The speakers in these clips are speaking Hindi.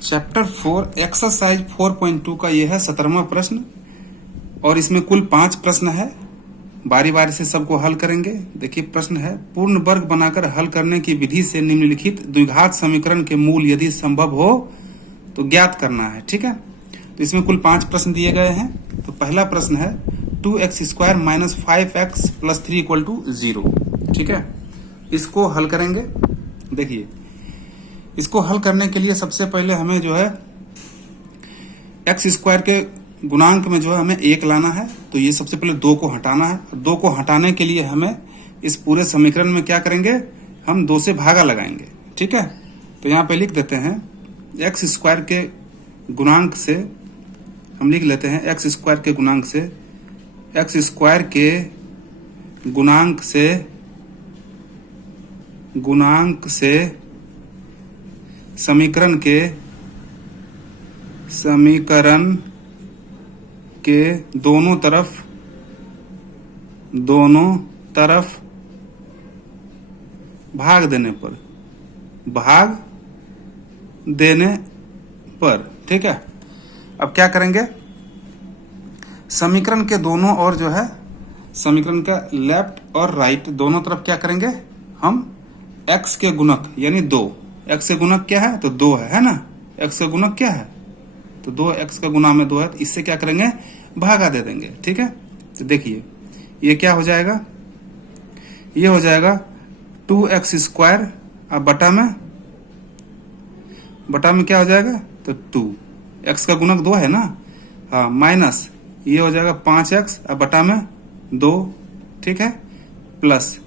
चैप्टर 4 एक्सरसाइज 4.2 का यह है 17वां प्रश्न और इसमें कुल 5 प्रश्न है। बारी बारी से सबको हल करेंगे। देखिए प्रश्न है, पूर्ण वर्ग बनाकर हल करने की विधि से निम्नलिखित द्विघात समीकरण के मूल यदि संभव हो तो ज्ञात करना है। ठीक है, तो इसमें कुल 5 प्रश्न दिए गए हैं। तो पहला प्रश्न है 2x² minus 5x plus 3 equal to 0। ठीक है, इसको हल करेंगे। देखिए इसको हल करने के लिए सबसे पहले हमें जो है x² के गुणांक में जो है हमें 1 लाना है। तो ये सबसे पहले 2 को हटाना है। 2 को हटाने के लिए हमें इस पूरे समीकरण में क्या करेंगे, हम 2 से भागा लगाएंगे। ठीक है, तो यहाँ पे लिख देते हैं x² के गुणांक से, हम लिख लेते हैं x² के गुणांक से, x² के गुणांक से समीकरण के दोनों तरफ भाग देने पर ठीक है। अब क्या करेंगे, समीकरण के दोनों ओर जो है समीकरण का लेफ्ट और राइट दोनों तरफ क्या करेंगे, हम x के गुणक यानी 2, x का गुणक क्या है तो 2 है ना। x का गुणक क्या है तो 2, x का गुणा में 2 है, तो इससे क्या करेंगे, भागा दे देंगे। ठीक है, तो देखिए ये क्या हो जाएगा, ये हो जाएगा 2x² अब बटा में क्या हो जाएगा तो 2, x का गुणक 2 है ना, हाँ, माइनस ये हो जाएगा 5x अब बटा में 2। ठीक है, प्लस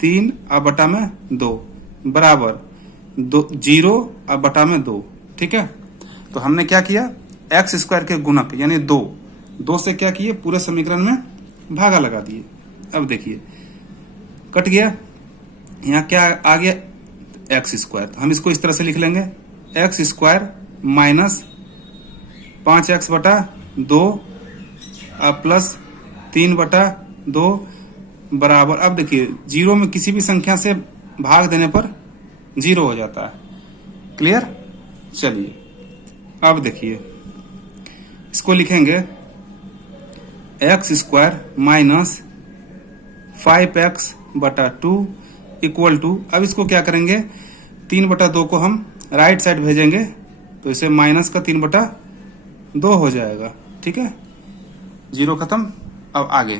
3 अब बटा में 2 बराबर 0 अब बटा में 2। ठीक है, तो हमने क्या किया, x² के गुणक यानी 2 से क्या किए, पूरे समीकरण में भागा लगा दिए। अब देखिए कट गया, यहाँ क्या आ गया x², तो हम इसको इस तरह से लिख लेंगे x² माइनस 5x बटा 2 अब प्लस 3 बटा 2 बराबर, अब देखिए 0 में किसी भी संख्या से भाग देने पर 0 हो जाता है। क्लियर, चलिए अब देखिए इसको लिखेंगे x² माइनस 5x बटा 2 इक्वल टू, अब इसको क्या करेंगे 3 बटा 2 को हम राइट साइड भेजेंगे तो इसे माइनस का 3 बटा 2 हो जाएगा। ठीक है, 0 खत्म। अब आगे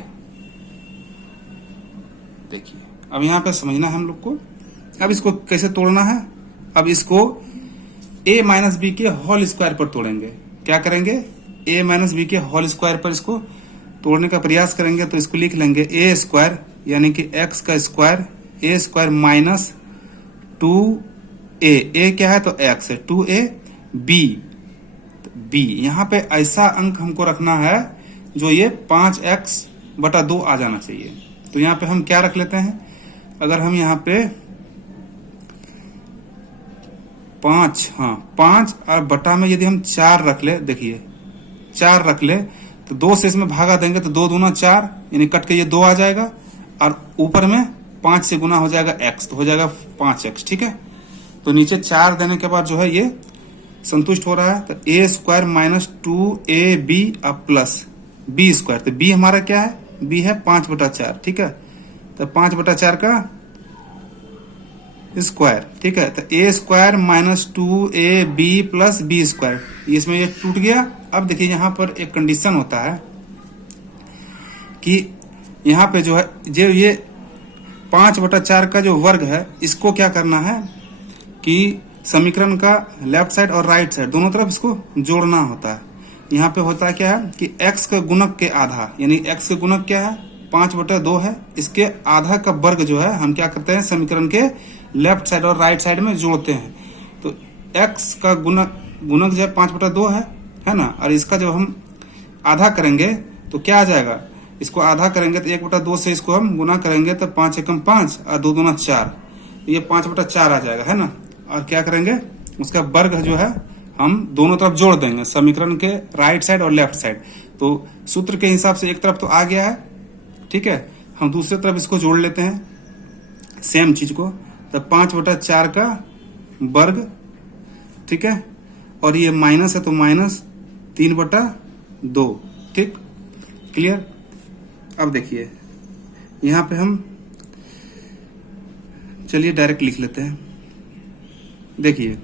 देखिए, अब यहाँ पे समझना है हम लोग को, अब इसको कैसे तोड़ना है। अब इसको a माइनस बी के होल स्क्वायर पर तोड़ेंगे। क्या करेंगे, a माइनस बी के होल स्क्वायर पर इसको तोड़ने का प्रयास करेंगे। तो इसको लिख लेंगे a² यानी कि x का square, a² minus 2a, a क्या है तो x है, 2ab b, यहाँ पे ऐसा अंक हमको रखना है जो ये 5x बटा 2 आ जाना चाहिए। तो यहाँ पे हम क्या रख लेते हैं, अगर हम यहाँ पे 5 और बटा में यदि हम 4 रख ले, देखिए 4 रख ले तो 2 से इसमें भागा देंगे तो 2 दूना 4 यानी कट के ये 2 आ जाएगा और ऊपर में 5 से गुना हो जाएगा x, तो हो जाएगा 5x। ठीक है, तो नीचे 4 देने के बाद जो है ये संतुष्ट हो रहा है। तो a² माइनस 2ab अब प्लस b², तो b हमारा क्या है, b है 5 बटा 4। ठीक है, तो 5 बटा 4 का स्क्वायर। ठीक है, तो a² minus 2ab plus b², इसमें ये टूट गया। अब देखिए यहाँ पर एक कंडीशन होता है कि यहाँ पे जो है जो ये 5 बटा 4 का जो वर्ग है इसको क्या करना है कि समीकरण का लेफ्ट साइड और राइट साइड दोनों तरफ इसको जोड़ना होता है। यहाँ पे होता है क्या है कि x का गुणक के आधा, यानी x का गुणक क्या है 5 बटा 2 है, इसके आधा का वर्ग जो है हम क्या करते हैं समीकरण के लेफ्ट साइड और राइट साइड में जोड़ते हैं। तो x का गुणक जो है 5 बटा 2 है ना, और इसका जब हम आधा करेंगे तो क्या आ जाएगा, इसको आधा करेंगे तो 1 बटा 2 से इसको हम गुना करेंगे तो 5 एकम 5 और 2 दूना 4, ये 5 बटा 4 आ जाएगा, है ना। और क्या करेंगे, उसका वर्ग जो है हम दोनों तरफ जोड़ देंगे समीकरण के राइट साइड और लेफ्ट साइड। तो सूत्र के हिसाब से एक तरफ तो आ गया है, ठीक है, हम दूसरी तरफ इसको जोड़ लेते हैं सेम चीज को। तो 5 बटा 4 का वर्ग, ठीक है, और ये माइनस है तो माइनस 3/2। ठीक, क्लियर। अब देखिए यहां पे हम, चलिए डायरेक्ट लिख लेते हैं। देखिए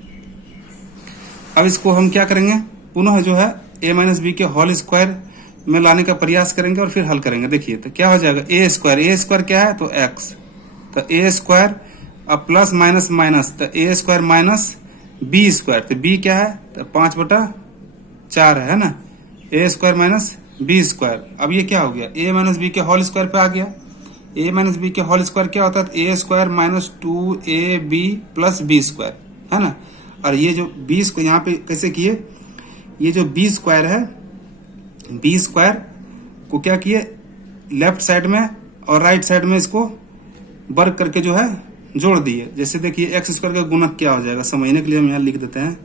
अब इसको हम क्या करेंगे, पुनः जो है a माइनस बी के होल स्क्वायर में लाने का प्रयास करेंगे और फिर हल करेंगे। देखिए तो क्या हो जाएगा, ए स्क्वायर क्या है तो x, तो ए स्क्वायर अब प्लस माइनस माइनस, तो A square minus B square, तो बी क्या है तो 5/4 है ना, A square minus B square. अब ये क्या हो गया, ए माइनस बी के होल स्क्वायर पे आ गया। ए माइनस बी के होल स्क्वायर क्या होता है, A square minus 2ab plus B square, है ना। और ये जो बी स्क्वायर यहाँ पे कैसे किए, ये जो बी स्क्वायर है, बी स्क्वायर को क्या किए, लेफ्ट साइड में और राइट साइड में इसको वर्ग करके जो है जोड़ दिए। जैसे देखिए एक्स स्क्वायर का गुणक क्या हो जाएगा, समझने के लिए हम यहाँ लिख देते हैं,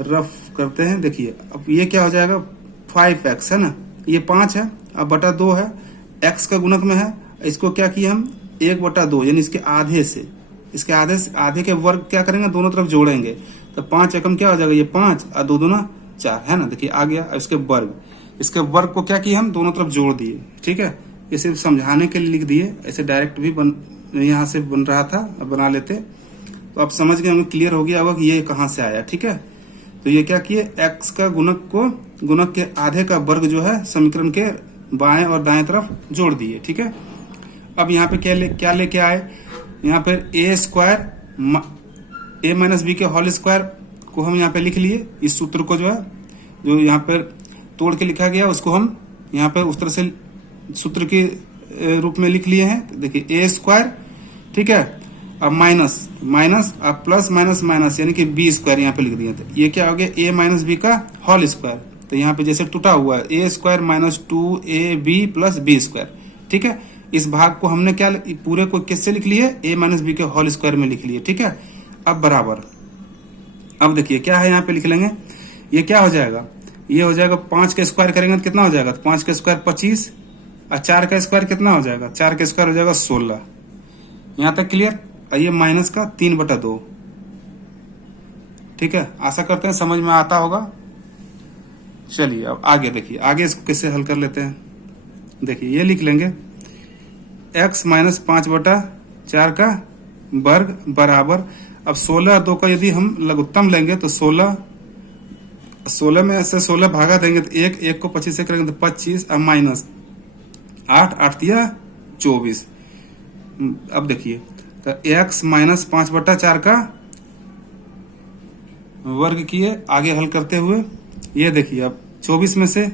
रफ करते हैं। देखिए अब ये क्या हो जाएगा 5x है ना, ये 5 है, अब बटा 2 है, x का गुणक में है, इसको क्या किया हम 1/2 यानी इसके आधे से, इसके आधे के वर्ग क्या करेंगे, दोनों तरफ जोड़ेंगे। तो 5 एकम क्या हो जाएगा, ये 5 और 2 दूना 4 है ना। देखिए आ गया। अब इसके वर्ग को क्या किया हम, दोनों तरफ जोड़ दिए। ठीक है, ये सिर्फ समझाने के लिए लिख दिए, ऐसे डायरेक्ट भी यहाँ से बन रहा था, अब बना लेते। तो आप समझ गए, हमें क्लियर हो गया होगा कि ये कहाँ से आया। ठीक है, तो ये क्या किए, x का गुणक के आधे का वर्ग जो है समीकरण के बाएं और दाएं तरफ जोड़ दिए। ठीक है, अब यहाँ पे क्या लेके आए, यहाँ पे ए स्क्वायर ए माइनस बी के होल स्क्वायर को हम यहाँ पे लिख लिए। इस सूत्र को जो है, जो यहाँ पर तोड़ के लिखा गया, उसको हम यहाँ पे उस तरह से सूत्र के रूप में लिख लिए हैं। तो देखिए ए स्क्वायर, ठीक है, अब माइनस अब प्लस माइनस माइनस यानी कि बी स्क्वायर यहाँ पे लिख दिया। तो ये क्या हो गया, ए माइनस बी का होल स्क्वायर। तो यहाँ पे जैसे टूटा हुआ है, A square minus 2ab plus B square. ठीक है, इस भाग को हमने क्या पूरे को किससे लिख लिए, ए माइनस बी के होल स्क्वायर में लिख लिए। ठीक है, अब बराबर, अब देखिए क्या है यहाँ पे लिख लेंगे, ये क्या हो जाएगा, ये हो जाएगा 5 का स्क्वायर करेंगे तो कितना हो जाएगा, 5 का स्क्वायर 25 और 4 का स्क्वायर कितना हो जाएगा, 4 का स्क्वायर हो जाएगा 16। यहाँ तक क्लियर। ये माइनस का 3/2। ठीक है, आशा करते हैं समझ में आता होगा। चलिए अब आगे देखिए, आगे इसको कैसे हल कर लेते हैं। देखिए ये लिख लेंगे x माइनस 5/4 का वर्ग बराबर, अब 16 और 2 का यदि हम लघुत्तम लेंगे तो 16 में से 16 भागा देंगे तो एक को 25 से करेंगे तो 25 और माइनस 8 या 24। अब देखिए तो x माइनस 5/4 का वर्ग किए, आगे हल करते हुए ये देखिए अब 25 में से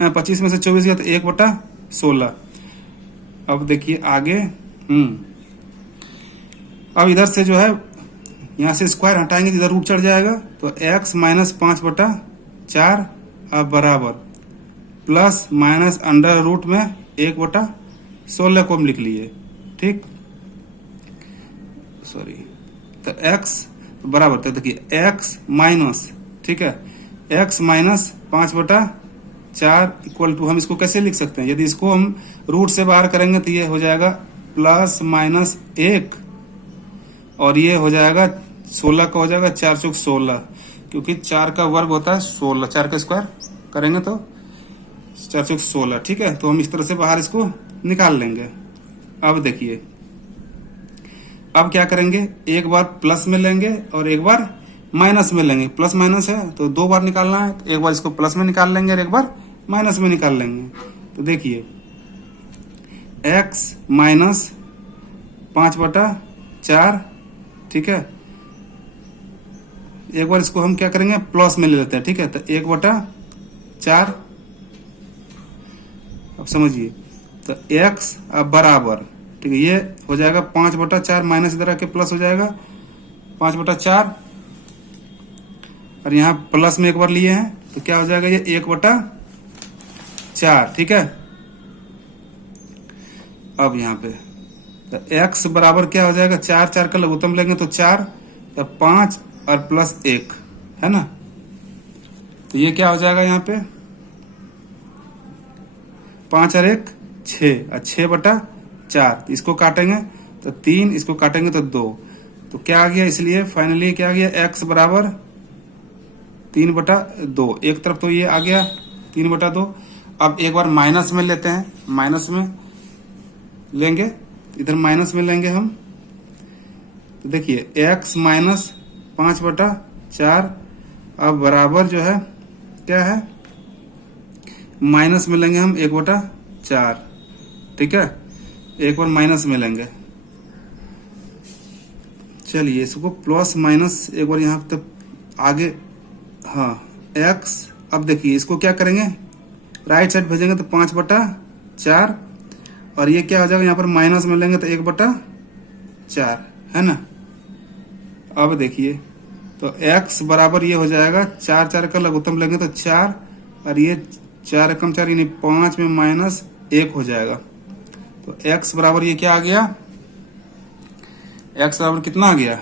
24 गया तो 1/16। अब देखिए आगे, अब इधर से जो है यहाँ से स्क्वायर हटाएंगे, इधर रूट चढ़ जाएगा, तो x माइनस 5/4 अब बराबर प्लस माइनस अंडर रूट में 1/16 को हम लिख लिए। ठीक, सॉरी, तो x बराबर, तो देखिए x माइनस, ठीक है, x माइनस 5/4 इक्वल टू, हम इसको कैसे लिख सकते हैं, यदि इसको हम रूट से बाहर करेंगे तो ये हो जाएगा प्लस माइनस 1 और ये हो जाएगा 16 का हो जाएगा 4 चौक 16, क्योंकि 4 का वर्ग होता है 16, 4 का स्क्वायर करेंगे तो 4 चौक 16। ठीक है, तो हम इस तरह से बाहर इसको निकाल लेंगे। अब देखिए अब क्या करेंगे, एक बार प्लस में लेंगे और एक बार माइनस में लेंगे। प्लस माइनस है तो 2 बार निकालना है, तो एक बार इसको प्लस में निकाल लेंगे और एक बार माइनस में निकाल लेंगे। तो देखिए x माइनस 5/4, ठीक है, एक बार इसको हम क्या करेंगे प्लस में ले लेते हैं। ठीक है, तो 1/4, अब समझिए, तो x अब बराबर, ठीक है, ये हो जाएगा 5/4 माइनस इधर आके प्लस हो जाएगा 5/4 और यहाँ प्लस में एक बार लिए हैं तो क्या हो जाएगा ये 1/4। ठीक है, अब यहाँ पे तो x बराबर क्या हो जाएगा, 4 का लघुत्तम लेंगे तो 4, तो 5 और प्लस 1 है ना, तो ये क्या हो जाएगा यहाँ पे 5 और 1 6 और 6/4, इसको काटेंगे तो 3, इसको काटेंगे तो 2, तो क्या आ गया, इसलिए फाइनली क्या आ गया, x बराबर 3/2, एक तरफ तो ये आ गया 3/2। अब एक बार माइनस में लेते हैं, माइनस में लेंगे, इधर माइनस में लेंगे हम, तो देखिए x माइनस 5/4 अब बराबर जो है क्या है, माइनस में लेंगे हम 1/4, ठीक है, एक बार माइनस में लेंगे। चलिए इसको प्लस माइनस एक बार यहाँ तक आगे, हाँ x, अब देखिए इसको क्या करेंगे, राइट साइड भेजेंगे तो 5/4 और ये क्या हो जाएगा, यहाँ पर माइनस में लेंगे तो 1/4 है ना। अब देखिए तो x बराबर ये हो जाएगा 4 का लघुत्तम लेंगे तो 4 और ये 4 एकम 4 यानी 5 में माइनस 1 हो जाएगा। तो x बराबर ये क्या आ गया, x बराबर कितना आ गया,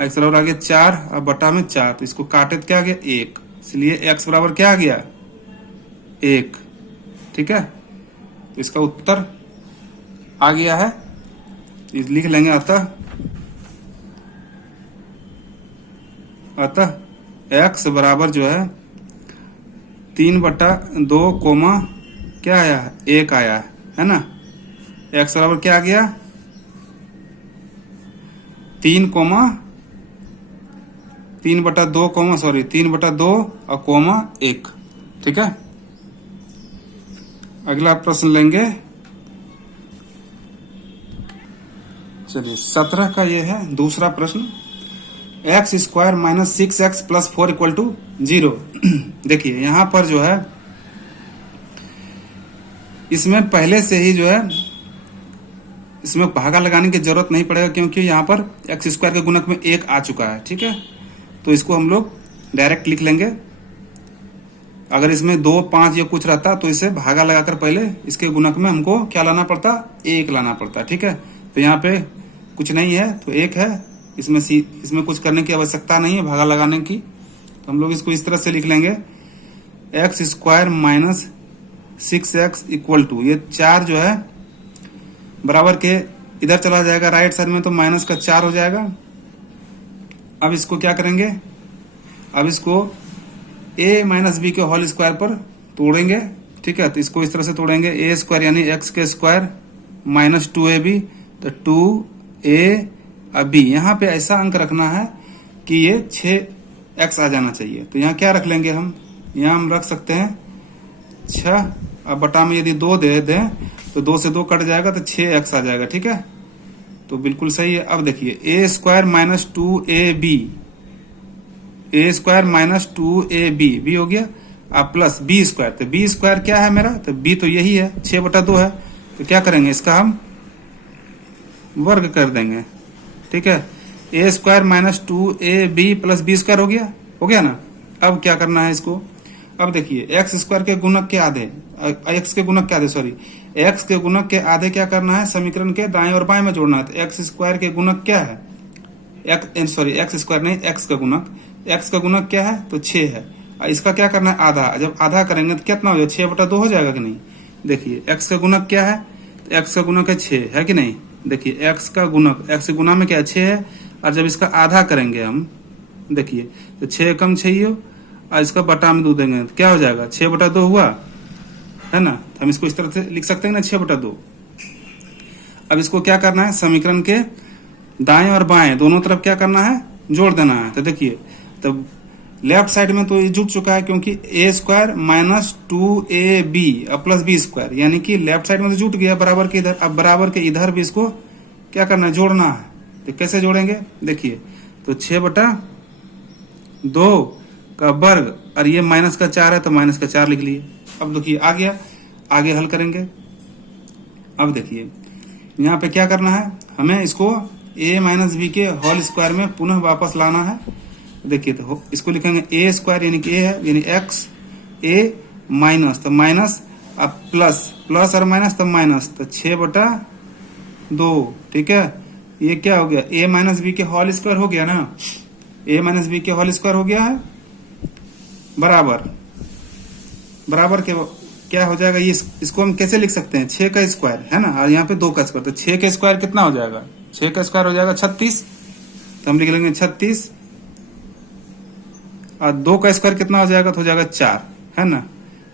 x बराबर आ गया 4 और बटा में 4, तो इसको काटे तो क्या आ गया 1, इसलिए x बराबर क्या आ गया 1, ठीक है। तो इसका उत्तर आ गया है, लिख लेंगे अतः x बराबर जो है 3/2 कोमा क्या आया, 1 आया है ना। x बराबर क्या आ गया 3/2 और कोमा 1, ठीक है। अगला प्रश्न लेंगे, चलिए 17 का ये है दूसरा प्रश्न, x² minus 6x plus 4 equal to 0। देखिए यहाँ पर जो है इसमें पहले से ही जो है इसमें भागा लगाने की जरूरत नहीं पड़ेगा, क्योंकि यहाँ पर x² के गुणक में 1 आ चुका है, ठीक है। तो इसको हम लोग डायरेक्ट लिख लेंगे। अगर इसमें 2, 5 या कुछ रहता तो इसे भागा लगाकर पहले इसके गुणक में हमको क्या लाना पड़ता, 1 लाना पड़ता, ठीक है। तो यहाँ पे कुछ नहीं है तो 1 है, इसमें कुछ करने की आवश्यकता नहीं है भागा लगाने की। तो हम लोग इसको इस तरह से लिख लेंगे, x² minus 6x equal to, ये 4 जो है बराबर के इधर चला जाएगा राइट साइड में, तो माइनस का 4 हो जाएगा। अब इसको क्या करेंगे, अब इसको a माइनस बी के होल स्क्वायर पर तोड़ेंगे, ठीक है। तो इसको इस तरह से तोड़ेंगे, a² यानी x के स्क्वायर माइनस 2ab, तो 2a अब b, यहाँ पे ऐसा अंक रखना है कि ये 6x आ जाना चाहिए। तो यहाँ क्या रख लेंगे हम, यहाँ हम रख सकते हैं 6, अब बटा में यदि 2 दे दें तो 2 से 2 कट जाएगा तो 6x आ जाएगा, ठीक है। तो बिल्कुल सही है। अब देखिए a² minus 2ab, a² minus 2ab b हो गया, अब प्लस b², तो b² क्या है मेरा, तो b तो यही है 6/2 है, तो क्या करेंगे इसका हम वर्ग कर देंगे, ठीक है। a² minus 2ab plus b² हो गया ना। अब क्या करना है इसको, अब देखिए x² के गुणक के आधे, x के गुणक के आधे, सॉरी x के गुणक के आधे क्या करना है, समीकरण के दाएं और बाएं में जोड़ना है। तो x² के गुणक क्या है, x² नहीं, x का गुणक, x का गुणक क्या है तो 6 है, और इसका क्या करना है आधा, जब आधा करेंगे तो कितना हो जाएगा 6/2 हो जाएगा कि नहीं। देखिए x का गुणक क्या है, तो x का गुणक है 6 है कि नहीं। देखिए x का गुणक, x के गुणा में क्या 6 है, और जब इसका आधा करेंगे हम, देखिए तो 6 कम 6 और इसका बटा में 2 देंगे तो क्या हो जाएगा 6/2 हुआ है ना। तो हम इसको इस तरह से लिख सकते हैं ना 6/2। अब इसको क्या करना है, समीकरण के दाएं और बाएं दोनों तरफ क्या करना है, जोड़ देना है। तो देखिए तब लेफ्ट साइड में तो ये जुट चुका है, क्योंकि a² minus 2ab plus b², यानी कि लेफ्ट साइड में तो जुट गया बराबर के इधर। अब बराबर के इधर भी इसको क्या करना है, जोड़ना है। तो कैसे जोड़ेंगे, देखिए तो 6/2 का वर्ग, और ये माइनस का 4 है तो माइनस का 4 लिख लिए। अब देखिए आ गया, आगे हल करेंगे। अब देखिए यहाँ पे क्या करना है, हमें इसको a माइनस बी के होल स्क्वायर में पुनः वापस लाना है। देखिए तो इसको लिखेंगे a² यानी कि a है, यानी x, a माइनस, तो माइनस, अब प्लस और माइनस तो माइनस, तो 6/2, ठीक है। ये क्या हो गया, a माइनस बी के होल स्क्वायर हो गया ना, a माइनस बी के होल स्क्वायर हो गया है, बराबर के क्या हो जाएगा, ये इसको हम कैसे लिख सकते हैं, 6 का स्क्वायर है ना, और यहाँ पे 2 का स्क्वायर, तो 6 का स्क्वायर कितना हो जाएगा, 6 का स्क्वायर हो जाएगा 36, तो हम लिख लेंगे 36 और 2 का स्क्वायर कितना हो जाएगा, तो हो जाएगा 4, है ना।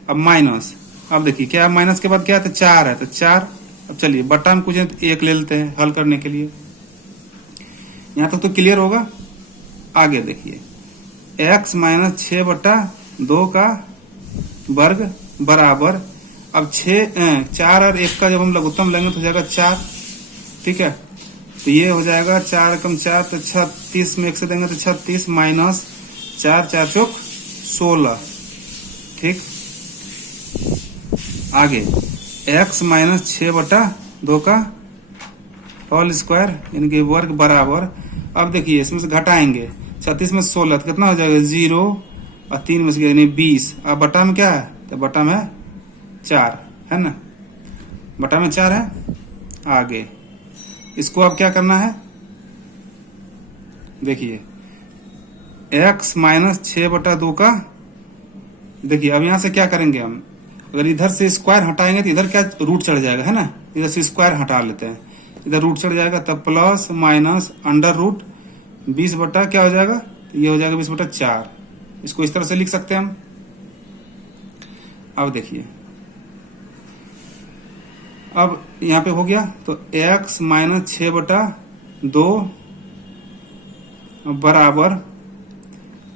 अब माइनस, अब देखिए क्या माइनस के बाद क्या है, तो 4 है, तो 4। अब चलिए बट्टा में कुछ है तो 1 ले लेते हैं हल करने के लिए। यहां तक तो क्लियर होगा। आगे देखिए x माइनस 6/2 का वर्ग बराबर, अब 4 और 1 का जब हम लघुत्तम लेंगे तो हो जाएगा 4, ठीक है। तो ये हो जाएगा 4 कम 4 तो 36 में 1 से देंगे तो 36 माइनस 4 4 चौक 16, ठीक। आगे x माइनस 6/2 का होल स्क्वायर यानी कि वर्ग बराबर, अब देखिए इसमें से घटाएंगे 36 में 16 तो कितना हो जाएगा 0 और 3 में से यानी 20। अब बटा में क्या है, तो बटा में 4 है ना, बटा में 4 है। आगे इसको अब क्या करना है, देखिए x माइनस 6/2 का, देखिए अब यहां से क्या करेंगे हम, अगर इधर से स्क्वायर हटाएंगे तो इधर क्या रूट चढ़ जाएगा, है ना। इधर से स्क्वायर हटा लेते हैं, इधर रूट चढ़ जाएगा, तब प्लस माइनस अंडर रूट 20 बटा क्या हो जाएगा, ये हो जाएगा 20/4। इसको इस तरह से लिख सकते हैं हम। अब देखिए अब यहां पे हो गया, तो x माइनस 6/2 बराबर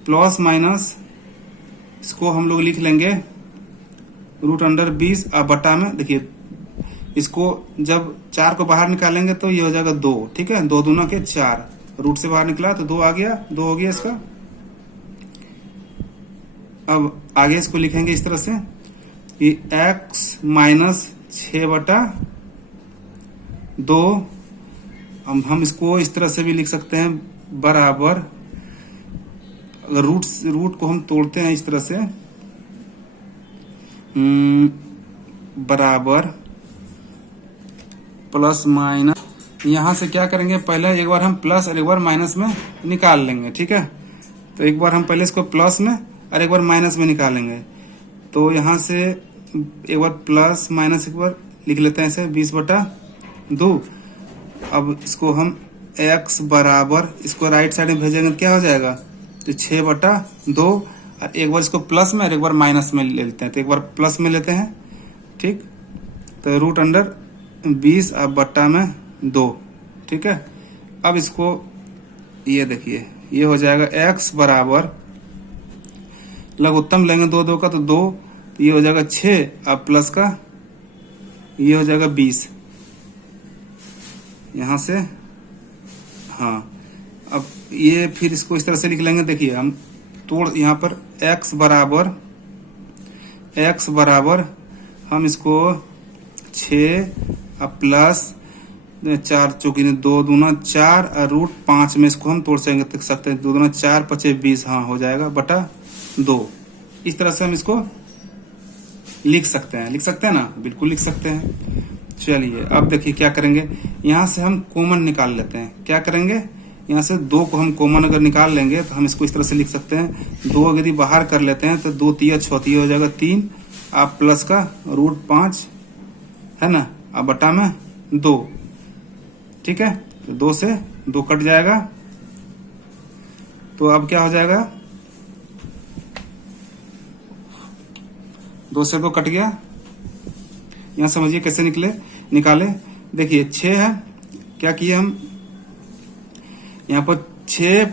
प्लस माइनस, इसको हम लोग लिख लेंगे रूट अंडर 20 और बटा में, देखिए इसको जब 4 को बाहर निकालेंगे तो ये हो जाएगा 2, ठीक है। 2 दूना के 4, रूट से बाहर निकला तो 2 आ गया, 2 हो गया इसका। अब आगे इसको लिखेंगे इस तरह से कि x माइनस 6/2, हम इसको इस तरह से भी लिख सकते हैं बराबर, अगर रूट को हम तोड़ते हैं इस तरह से, बराबर प्लस माइनस, यहां से क्या करेंगे, पहले एक बार हम प्लस और एक बार माइनस में निकाल लेंगे, ठीक है। तो एक बार हम पहले इसको प्लस में और एक बार माइनस में निकालेंगे। तो यहां से एक बार प्लस माइनस एक बार लिख लेते हैं ऐसे 20/2। अब इसको हम x बराबर, इसको राइट साइड में भेजेंगे तो क्या हो जाएगा, तो 6/2, और एक बार इसको प्लस में और एक बार माइनस में ले लेते हैं, तो एक बार प्लस में लेते हैं, ठीक। तो रूट अंडर 20 और बट्टा में 2, ठीक है। अब इसको ये देखिए ये हो जाएगा x बराबर, लघुत्तम लेंगे 2 2 का तो 2, ये हो जाएगा 6 और प्लस का ये हो जाएगा 20 यहां से, हाँ। अब ये फिर इसको इस तरह से लिख लेंगे, देखिए हम तोड़ यहाँ पर x बराबर हम इसको 6 और प्लस 4 चौकी 2 दूना 4 और रूट 5 में इसको हम तोड़ सकते हैं, 2 दूना 4 5 20, हाँ हो जाएगा बटा 2। इस तरह से हम इसको लिख सकते हैं ना, बिल्कुल लिख सकते हैं। चलिए अब देखिए क्या करेंगे, यहां से हम कॉमन निकाल लेते हैं। क्या करेंगे, यहाँ से 2 को हम कॉमन अगर निकाल लेंगे तो हम इसको इस तरह से लिख सकते हैं, 2 यदि बाहर कर लेते हैं तो 2 3 6 हो जाएगा 3, आप प्लस का रूट 5 है ना, अब बटा में 2, ठीक है। तो 2 से 2 कट जाएगा, तो अब क्या हो जाएगा, 2 से 2 कट गया। यहां समझिए कैसे निकाले, देखिए 6 है, क्या किए हम यहाँ पर 6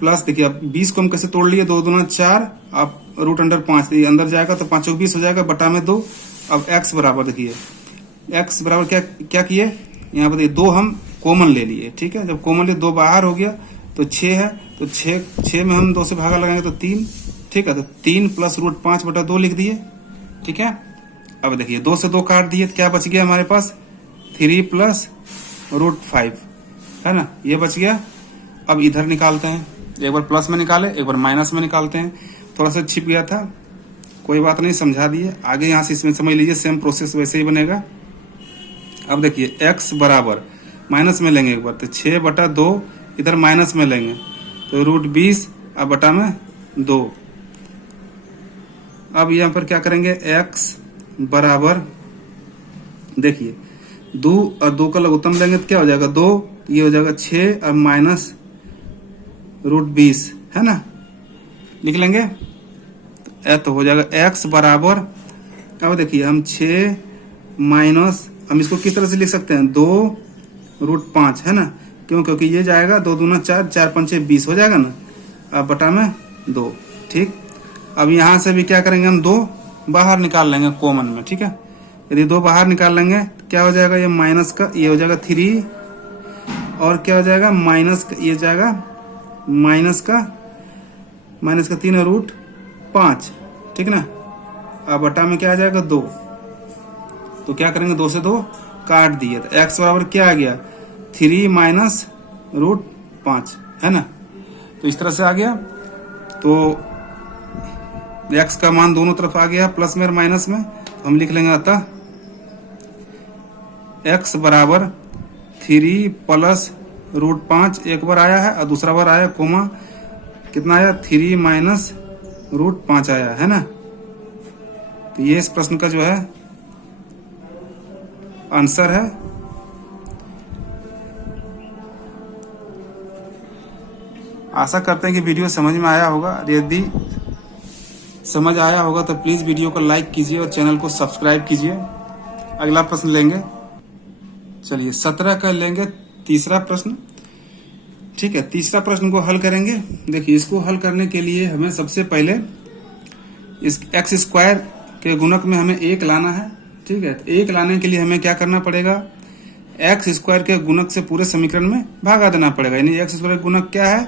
प्लस, देखिए अब 20 को हम कैसे तोड़ लिए, 2 दूना 4, आप रूट अंडर 5 अंदर जाएगा तो 5 20 हो जाएगा बटा में 2। अब x बराबर, देखिए x बराबर क्या किए, यहाँ पर देखिए 2 हम कॉमन ले लिए, ठीक है। जब कॉमन लिए 2 बाहर हो गया तो 6 है, तो 6 में हम 2 से भागा लगाएंगे तो 3, ठीक है। तो 3 प्लस रूट 5 बटा 2 लिख दिए, ठीक है। अब देखिए 2 से 2 काट दिए तो क्या बच गया हमारे पास, 3 प्लस रूट 5 है ना, ये बच गया। अब इधर निकालते हैं, एक बार प्लस में निकाले एक बार माइनस में निकालते हैं, थोड़ा सा छिप गया था, कोई बात नहीं, समझा दिए। आगे यहां से इसमें समझ लीजिए सेम प्रोसेस वैसे ही बनेगा। अब देखिए x बराबर माइनस में लेंगे एक बार, तो 6/2 इधर माइनस में लेंगे तो रूट 20 और बटा में 2। अब यहाँ पर क्या करेंगे, x बराबर, देखिए 2 और 2 का लघुत्तम लेंगे तो क्या हो जाएगा 2, ये हो जाएगा 6 और माइनस रूट 20 है ना। लिख लेंगे तो हो जाएगा x बराबर, अब देखिए हम 6 माइनस, हम इसको किस तरह से लिख सकते हैं 2√5 है ना, क्यों, क्योंकि ये जाएगा 2 दूना 4, 4 पंचे 20 हो जाएगा ना, अब बटा में 2। ठीक, अब यहाँ से भी क्या करेंगे हम 2 बाहर निकाल लेंगे कॉमन में। ठीक है, यदि 2 बाहर निकाल लेंगे क्या हो जाएगा, ये माइनस का ये हो जाएगा 3 और क्या हो जाएगा माइनस का, ये जाएगा माइनस का 3√5। ठीक ना, अब बटा में क्या आ जाएगा 2, तो क्या करेंगे 2 से 2 काट दिए, तो x बराबर क्या आ गया 3 माइनस √5 है ना। तो इस तरह से आ गया, तो x का मान दोनों तरफ आ गया प्लस में और माइनस में, तो हम लिख लेंगे अतः x बराबर 3 प्लस √5 एक बार आया है और दूसरा बार आया कोमा, कितना आया 3 माइनस √5 आया है ना। तो ये इस प्रश्न का जो है आंसर है। आशा करते हैं कि वीडियो समझ में आया होगा। यदि समझ आया होगा तो प्लीज वीडियो को लाइक कीजिए और चैनल को सब्सक्राइब कीजिए। अगला प्रश्न लेंगे, चलिए 17 का लेंगे तीसरा प्रश्न। ठीक है, तीसरा प्रश्न को हल करेंगे। देखिए, इसको हल करने के लिए हमें सबसे पहले इस x स्क्वायर के गुणक में हमें 1 लाना है। ठीक है, तो 1 लाने के लिए हमें क्या करना पड़ेगा, x स्क्वायर के गुणक से पूरे समीकरण में भागा देना पड़ेगा। यानी x स्क्वायर गुणक क्या है,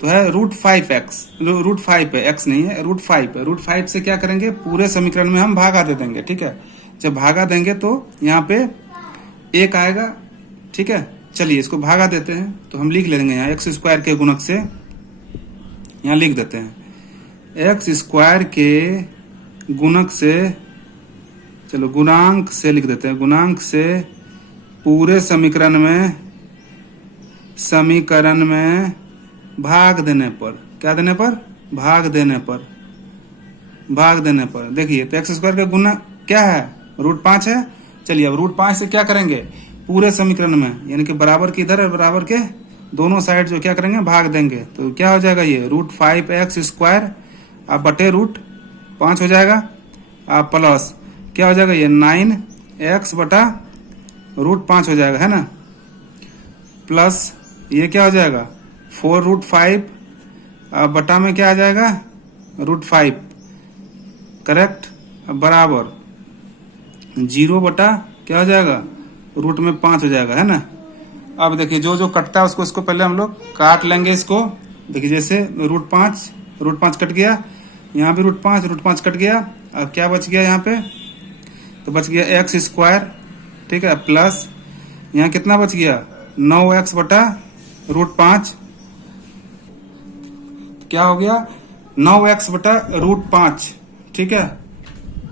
तो है √5x, √5 है, x नहीं है, √5 है। √5 से क्या करेंगे, पूरे समीकरण में हम भागा दे देंगे। ठीक है, जब भागा देंगे तो यहाँ पे 1 आएगा। ठीक है, चलिए इसको भागा देते हैं, तो हम लिख लेंगे यहाँ x स्क्वायर के गुणक से, यहाँ लिख देते हैं x स्क्वायर के गुणक से, चलो गुणांक से लिख देते हैं, गुणांक से पूरे समीकरण में भाग देने पर, क्या देने पर, भाग देने पर देखिए, तो x स्क्वायर का गुणक क्या है √5 है। चलिए अब √5 से क्या करेंगे, पूरे समीकरण में, यानी कि बराबर के इधर और बराबर के दोनों साइड जो क्या करेंगे, भाग देंगे। तो क्या हो जाएगा, ये √5x स्क्वायर आप बटे √5 हो जाएगा, आप प्लस क्या हो जाएगा, ये 9x बटा √5 हो जाएगा है ना, प्लस ये क्या हो जाएगा 4√5 बटा में क्या आ जाएगा √5, करेक्ट, बराबर 0 बटा क्या हो जाएगा √5 हो जाएगा है ना। अब देखिए जो जो कटता है उसको इसको पहले हम लोग काट लेंगे इसको। देखिए जैसे √5 कट गया, यहाँ भी √5 कट गया, अब क्या बच गया यहाँ पे, तो बच गया x स्क्वायर। ठीक है, प्लस यहाँ कितना बच गया 9x बटा √5, क्या हो गया 9x बटा √5। ठीक है,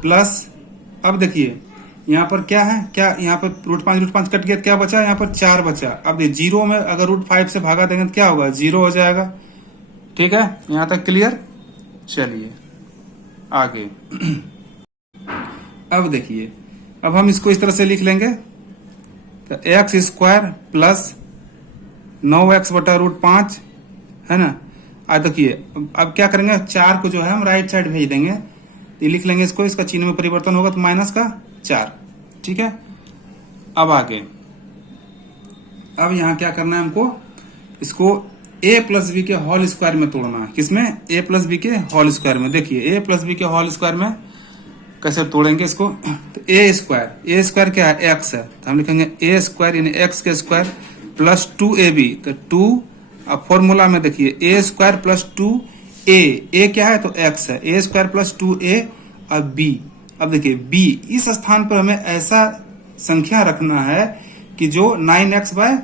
प्लस अब देखिए यहाँ पर क्या है, क्या यहाँ पर √5 कट गया, क्या बचा यहाँ पर 4 बचा। अब देखिए 0 में अगर √5 से भागा देंगे तो क्या होगा 0 हो जाएगा। ठीक है, यहाँ तक क्लियर। चलिए आगे अब देखिए, अब हम इसको इस तरह से लिख लेंगे, तो x स्क्वायर प्लस 9x बटा √5 है ना। अब देखिए अब क्या करेंगे, 4 को जो है हम राइट साइड भेज देंगे, ये लिख लेंगे इसको, इसका चिन्ह में परिवर्तन होगा तो माइनस का 4। ठीक है, अब आगे, अब यहाँ क्या करना है हमको, इसको a प्लस बी के होल स्क्वायर में तोड़ना है। किसमें, a प्लस बी के होल स्क्वायर में। देखिए a प्लस बी के होल स्क्वायर में कैसे तोड़ेंगे इसको, तो a स्क्वायर क्या है x है, तो हम लिखेंगे a स्क्वायर यानी x के स्क्वायर प्लस 2ab, तो 2 अब फॉर्मूला में देखिए a स्क्वायर प्लस 2a क्या है, तो x है, a स्क्वायर प्लस 2a और b। अब देखिए b इस स्थान पर हमें ऐसा संख्या रखना है कि जो 9x बाय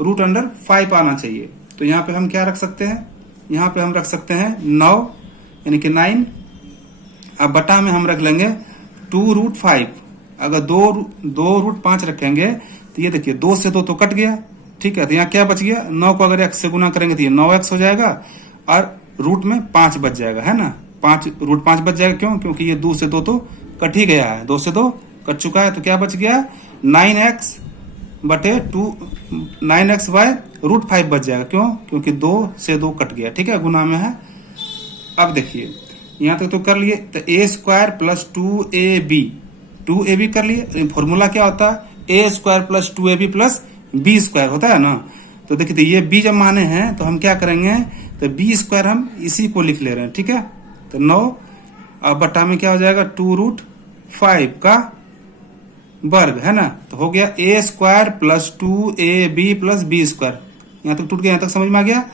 √5 आना चाहिए। तो यहाँ पे हम क्या रख सकते हैं, यहाँ पे हम रख सकते हैं 9 यानी कि 9, अब बटा में हम रख लेंगे 2√5। अगर 2√5 रखेंगे तो ये देखिए 2 से 2 तो कट गया। ठीक है, तो यहाँ क्या बच गया, 9 को अगर x से गुना करेंगे तो ये 9x हो जाएगा और रूट में 5 बच जाएगा है ना, √5 बच जाएगा। क्यों, क्योंकि ये 2 से 2 तो कट ही गया है, 2 से 2 कट चुका है, तो क्या बच गया 9x बटे 9x बाय √5 बच जाएगा। क्यों, क्योंकि 2 से 2 कट गया। ठीक है, गुना में है, अब देखिए यहाँ तक तो कर लिए, तो ए स्क्वायर प्लस 2ab कर लिए। फॉर्मूला क्या होता है, A square plus 2ab plus B square होता है ना। तो देखिए तो ये बी जब माने हैं तो हम क्या करेंगे, तो बी स्क्वायर हम इसी को लिख ले रहे हैं, ठीक है। तो 9 अब बट्टा में क्या हो जाएगा 2√5 का वर्ग, है ना। तो हो गया A square plus 2ab plus B square. यहाँ तक टूट गया, यहाँ तक समझ में आ गया।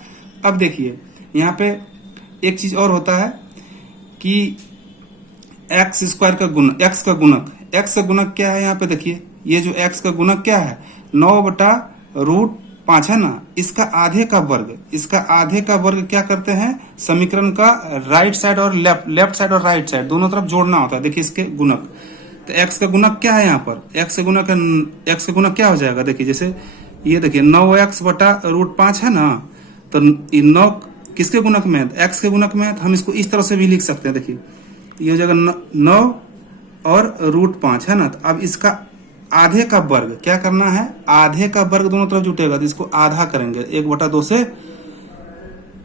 अब देखिए यहाँ पे एक चीज और होता है कि एक्स स्क्वायर का गुणक, एक्स का गुणक क्या है। यहाँ पे देखिए ये जो एक्स का गुणक क्या है 9/√5 है ना, इसका आधे का वर्ग क्या करते हैं, समीकरण का राइट साइड और लेफ्ट साइड और राइट साइड दोनों तरफ जोड़ना होता है। देखिए इसके गुणक, तो एक्स का गुणक क्या है, यहाँ पर एक्स का गुणक क्या हो जाएगा, देखिए जैसे ये देखिए 9x/√5 है ना, तो 9 किसके गुणक में है, एक्स के गुणक में है। तो हम इसको इस तरह से भी लिख सकते हैं, देखिए ये हो जाएगा 9 और √5 है ना। तो अब इसका आधे का वर्ग क्या करना है, आधे का वर्ग दोनों तरफ जुटेगा तो इसको आधा करेंगे, 1/2 से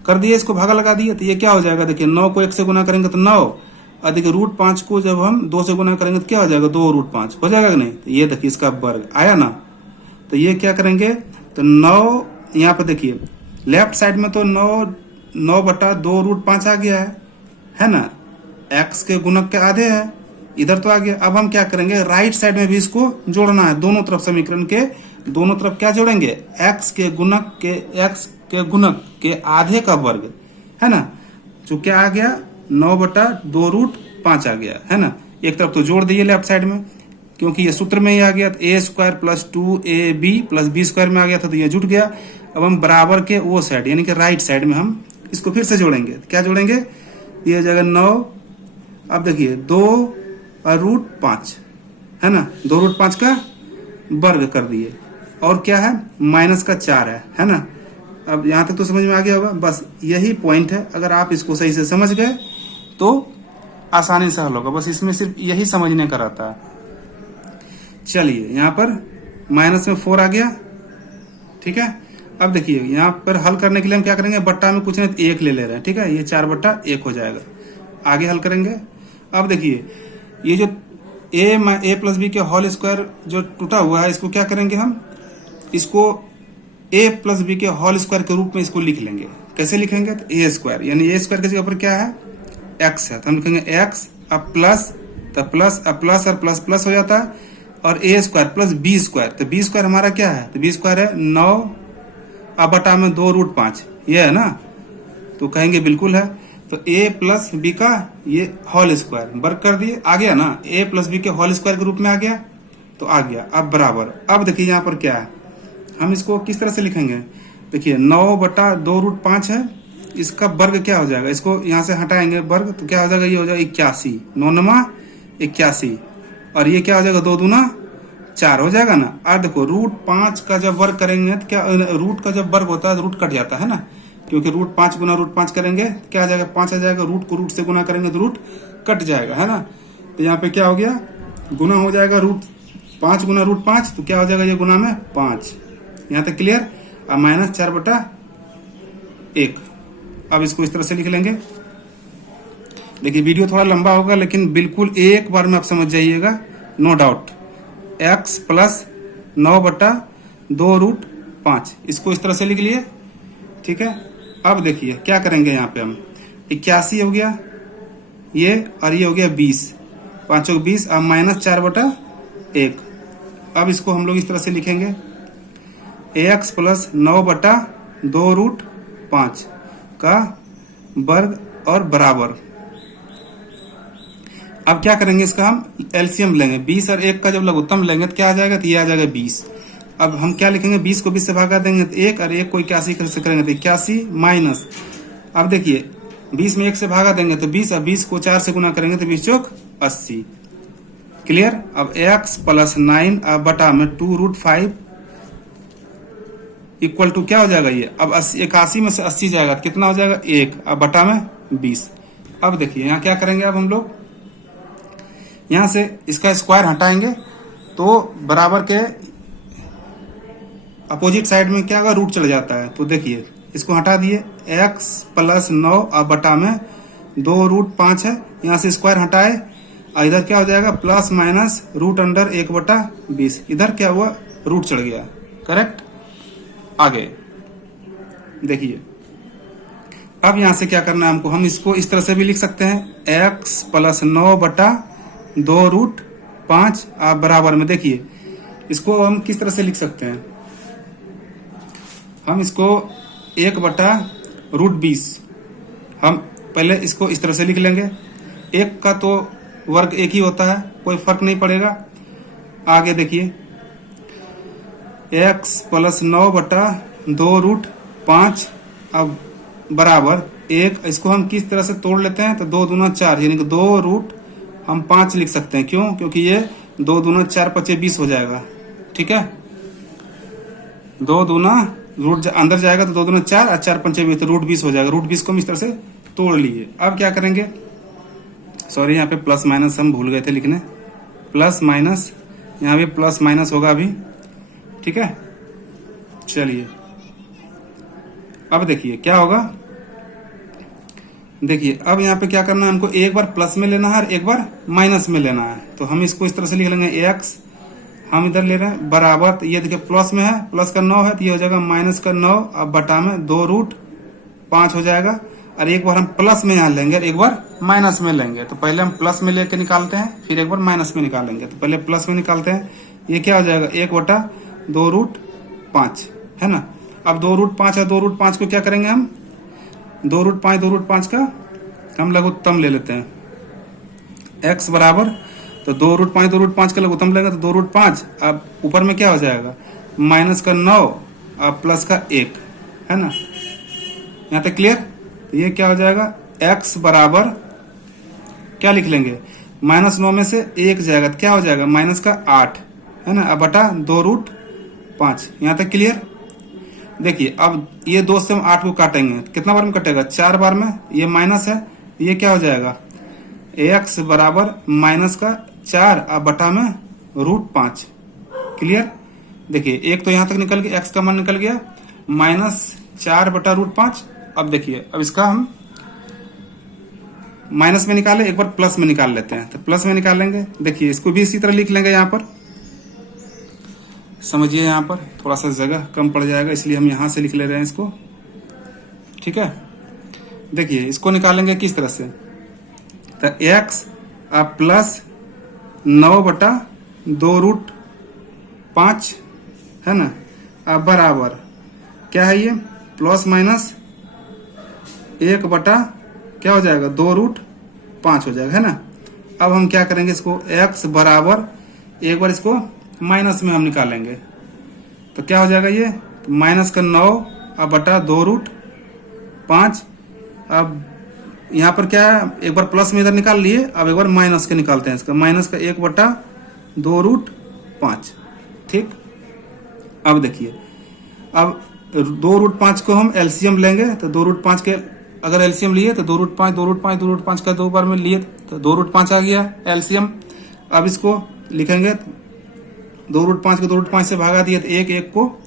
कर दिए, इसको भागा लगा दिए। तो ये क्या हो जाएगा, देखिए 9 को 1 से गुना करेंगे तो 9, और देखिए √5 को जब हम 2 से गुना करेंगे तो क्या हो जाएगा 2√5 हो जाएगा कि नहीं। तो ये देखिए इसका वर्ग आया ना। तो ये क्या करेंगे, तो 9 यहाँ पे देखिए लेफ्ट साइड में तो 9/2√5 आ गया है ना, एक्स के गुणक के आधे है, इधर तो आ गया। अब हम क्या करेंगे, राइट साइड में भी इसको जोड़ना है, दोनों तरफ समीकरण के दोनों तरफ क्या जोड़ेंगे, एक्स के गुणक के आधे का वर्ग, है ना, जो क्या आ गया 9/2√5 आ गया, है ना। एक तरफ तो जोड़ दिए लेफ्ट साइड में, क्योंकि ये सूत्र में ही आ गया, तो A square plus 2ab plus B square में आ गया था, तो ये जुट गया। अब हम बराबर के वो साइड यानी कि राइट साइड में हम इसको फिर से जोड़ेंगे। क्या जोड़ेंगे, ये हो जाएगा 9, अब देखिए 2√5 है ना, 2√5 का वर्ग कर दिए, और क्या है माइनस का 4 है ना। अब यहां तक तो समझ में आ गया होगा। बस यही पॉइंट है, अगर आप इसको सही से समझ गए तो आसानी से हल होगा। बस इसमें सिर्फ यही समझने का रहता है। चलिए यहाँ पर माइनस में 4 आ गया, ठीक है। अब देखिए यहाँ पर हल करने के लिए हम क्या करेंगे, बट्टा में कुछ नहीं 1 ले रहे हैं, ठीक है, ये 4/1 हो जाएगा। आगे हल करेंगे। अब देखिए ये जो a प्लस बी के होल स्क्वायर जो टूटा हुआ है, इसको क्या करेंगे, हम इसको a प्लस बी के होल स्क्वायर के रूप में इसको लिख लेंगे। कैसे लिखेंगे, तो a स्क्वायर यानी a स्क्वायर के जगह पर क्या है x है, तो हम लिखेंगे x, अब प्लस, तो प्लस, अब प्लस और प्लस प्लस हो जाता है, और a square plus b square, तो b स्क्वायर हमारा क्या है, तो b स्क्वायर है 9 अब बटा में 2√5, ये है ना, तो कहेंगे बिल्कुल है। तो a प्लस बी का ये होल स्क्वायर वर्ग कर दिए, आ गया ना, a प्लस बी के होल स्क्वायर के रूप में आ गया, तो आ गया। अब बराबर, अब देखिए यहाँ पर क्या है, हम इसको किस तरह से लिखेंगे, देखिए 9/2√5 है, इसका वर्ग क्या हो जाएगा, इसको यहाँ से हटाएंगे वर्ग, तो क्या हो जाएगा, ये हो जाएगा 81, 9 81, और ये क्या हो जाएगा 2 दूना 4 हो जाएगा ना। और देखो √5 का जब वर्ग करेंगे तो क्या, रूट का जब वर्ग होता है तो रूट कट जाता है ना, क्योंकि √5 गुना √5 करेंगे क्या आ जाएगा 5 आ जाएगा, रूट को रूट से गुना करेंगे तो रूट कट जाएगा, है ना। तो यहाँ पे क्या हो गया, गुना हो जाएगा √5 गुना √5, तो क्या हो जाएगा ये गुना में 5, यहाँ तक क्लियर। अब माइनस 4/1, अब इसको इस तरह से लिख लेंगे। देखिए वीडियो थोड़ा लंबा होगा, लेकिन बिल्कुल एक बार में आप समझ जाइएगा, नो डाउट। x प्लस 9/2√5 इसको इस तरह से लिख लिए, ठीक है। अब देखिए क्या करेंगे, यहाँ पे हम 81 हो गया ये, और ये हो गया 20, 5 को 20, अब माइनस 4/1। अब इसको हम लोग इस तरह से लिखेंगे, ax प्लस 9/2√5 का वर्ग और बराबर। अब क्या करेंगे, इसका हम एलसीएम लेंगे, 20 और 1 का जब लघुत्तम लेंगे तो क्या आ जाएगा, तो ये आ जाएगा 20। अब हम क्या लिखेंगे, 20 को 20 से भागा देंगे तो 1, और 1 को 81 से करेंगे तो 81 माइनस, अब देखिए 20 में 1 से भागा देंगे तो 20, और 20 को 4 से गुना करेंगे तो 20 चौक 80, क्लियर। अब x प्लस 9 अब बटा में 2√5 इक्वल टू क्या हो जाएगा ये, अब 81 में से 80 जाएगा तो कितना हो जाएगा 1, अब बटा में 20। अब देखिए यहाँ क्या करेंगे, अब हम लोग यहाँ से इसका स्क्वायर हटाएंगे तो बराबर के अपोजिट साइड में क्या होगा, रूट चला जाता है। तो देखिए इसको हटा दिए, x प्लस 9 अब बटा में 2√5 है, यहाँ से स्क्वायर हटाए और इधर क्या हो जाएगा प्लस माइनस रूट अंडर 1/20। इधर क्या हुआ रूट चढ़ गया। करेक्ट। आगे देखिए अब यहां से क्या करना है हमको, हम इसको इस तरह से भी लिख सकते हैं x + 9/2√5 आप बराबर में। देखिए इसको हम किस तरह से लिख सकते हैं, हम इसको 1/√20 हम पहले इसको इस तरह से लिख लेंगे। एक का तो वर्ग एक ही होता है, कोई फर्क नहीं पड़ेगा। आगे देखिए x + 9/2√5 अब बराबर 1। इसको हम किस तरह से तोड़ लेते हैं तो 2 दूना 4 यानी कि 2√5 लिख सकते हैं। क्यों? क्योंकि ये 2 दूना 4 × 20 हो जाएगा। ठीक है, 2 दूना रूट अंदर जाएगा तो 2 दूना 4 और 4 × 20 तो √20 हो जाएगा। √20 को हम इस तरह से तोड़ लिए। अब क्या करेंगे, सॉरी यहाँ पे प्लस माइनस हम भूल गए थे लिखने, प्लस माइनस यहाँ भी प्लस माइनस होगा अभी। ठीक है, चलिए अब देखिए क्या होगा। देखिए अब यहाँ पे क्या करना है हमको, एक बार प्लस में लेना है और एक बार माइनस में लेना है। तो हम इसको इस तरह से लिख लेंगे x हम इधर ले रहे हैं बराबर, तो ये देखिए प्लस में है, प्लस का 9 है तो ये हो जाएगा -9 अब बटा में 2√5 हो जाएगा। और एक बार हम प्लस में यहाँ लेंगे और एक बार माइनस में लेंगे। तो पहले हम प्लस में लेके निकालते हैं, फिर एक बार माइनस में निकालेंगे। तो पहले प्लस में निकालते हैं, ये क्या हो जाएगा 1/2√5 है ना। अब 2√5 है, 2√5 को क्या करेंगे हम, 2√5 का हम लघुत्तम ले लेते हैं। x बराबर तो 2√5 का लघुत्तम लेंगे तो 2√5 अब ऊपर में क्या हो जाएगा -9 और प्लस का 1 है ना। यहाँ तक क्लियर। तो ये क्या हो जाएगा x बराबर क्या लिख लेंगे, -9 में से 1 जाएगा तो क्या हो जाएगा -8 है ना, अब बटा 2√5। यहाँ तक क्लियर। देखिए अब ये 2 से हम 8 को काटेंगे, कितना बार में कटेगा 4 बार में। ये माइनस है, ये क्या हो जाएगा x बराबर -4 अब बटा में √5। क्लियर। देखिए एक तो यहाँ तक निकल गया, x का मान निकल गया -4/√5। अब देखिए अब इसका हम माइनस में निकाले, एक बार प्लस में निकाल लेते हैं। तो प्लस में निकालेंगे, देखिए इसको भी इसी तरह लिख लेंगे। यहाँ पर समझिए, यहाँ पर थोड़ा सा जगह कम पड़ जाएगा इसलिए हम यहाँ से लिख ले रहे हैं इसको। ठीक है, देखिए इसको निकालेंगे किस तरह से, तो x अब प्लस 9/2√5 है ना, अब बराबर क्या है ये प्लस माइनस 1 बटा क्या हो जाएगा 2√5 हो जाएगा है ना। अब हम क्या करेंगे, इसको x बराबर एक बार इसको माइनस में हम निकालेंगे तो क्या हो जाएगा ये -9 अब बटा 2√5। अब यहाँ पर क्या है, एक बार प्लस में इधर निकाल लिए, अब एक बार माइनस के निकालते हैं। इसका माइनस का 1/2√5। ठीक। अब देखिए अब 2√5 को हम एलसीएम लेंगे तो 2√5 के अगर एलसीएम लिए तो 2√5 का 2 बार में लिए तो 2√5 आ गया एलसीएम। अब इसको लिखेंगे 2√5 को 2√5 से भागा दिया तो 1 को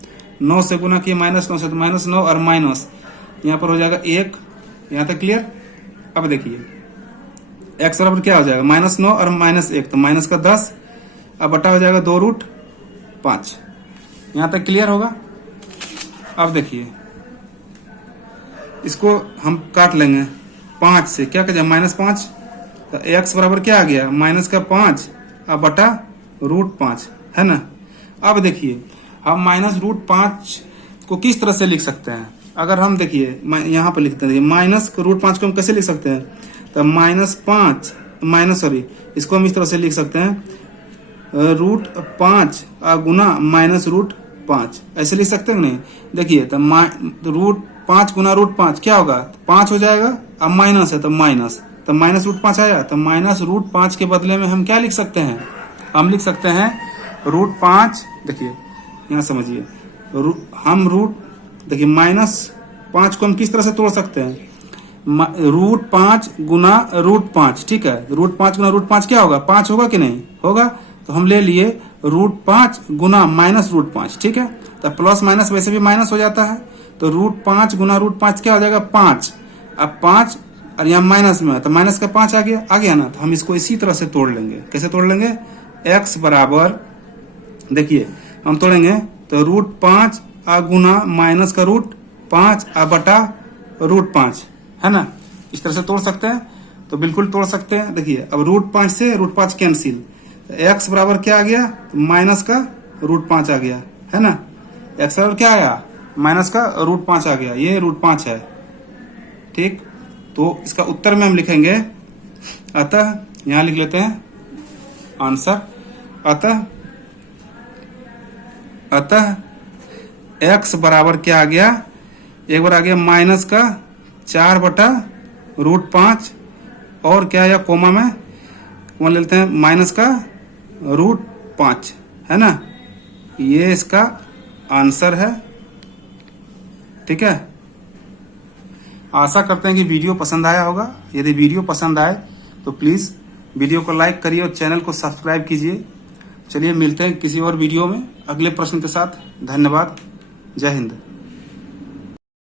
9 से गुना किया -9 से, तो -9 और माइनस यहाँ पर हो जाएगा 1। यहाँ तक क्लियर। अब देखिए x बराबर क्या हो जाएगा -9 और -1 तो माइनस का 10 अब बटा हो जाएगा 2√5। यहाँ तक क्लियर होगा। अब देखिए इसको हम काट लेंगे 5 से, क्या कर -5 तो x बराबर क्या आ गया -5 अब बटा √5 है ना। अब देखिए हम -√5 को किस तरह से लिख सकते हैं, अगर हम देखिए यहाँ पर लिखते हैं -√5 को हम कैसे लिख सकते हैं, तो इसको हम इस तरह से लिख सकते हैं √5 गुना -√5 ऐसे लिख सकते हैं नहीं। देखिए तो √5 गुना √5 क्या होगा 5 हो जाएगा, अब माइनस है तो माइनस, तो -√5 आया तो -√5 के बदले में हम क्या लिख सकते हैं, हम लिख सकते हैं √5। देखिए यहाँ समझिए हम देखिए -5 को हम किस तरह से तोड़ सकते हैं, √5 गुना √5। ठीक है, √5 गुना √5 क्या होगा 5 होगा कि नहीं होगा, तो हम ले लिए √5 गुना -√5। ठीक है, तो प्लस माइनस वैसे भी माइनस हो जाता है, तो √5 गुना √5 क्या हो जाएगा 5। अब 5 और यहाँ माइनस में है तो माइनस का 5 आ गया ना। तो हम इसको इसी तरह से तोड़ लेंगे। कैसे तोड़ लेंगे? x बराबर, देखिए हम तोड़ेंगे तो √5 आ गुना माइनस का √5 आ बटा √5 है ना। इस तरह से तोड़ सकते हैं, तो बिल्कुल तोड़ सकते हैं। देखिए अब √5 से √5 कैंसिल, तो x बराबर क्या आ गया? तो माइनस का √5 आ गया है ना। x बराबर क्या आया? माइनस का √5 आ गया, ये √5 है। ठीक, तो इसका उत्तर में हम लिखेंगे, अतः यहां लिख लेते हैं आंसर, अतः x बराबर क्या आ गया? एक बार आ गया माइनस का 4 बटा √5 और क्या आया कोमा में, कोमा ले लेते हैं माइनस का √5 है ना। ये इसका आंसर है। ठीक है, आशा करते हैं कि वीडियो पसंद आया होगा। यदि वीडियो पसंद आए तो प्लीज वीडियो को लाइक करिए और चैनल को सब्सक्राइब कीजिए। चलिए मिलते हैं किसी और वीडियो में अगले प्रश्न के साथ। धन्यवाद। जय हिंद।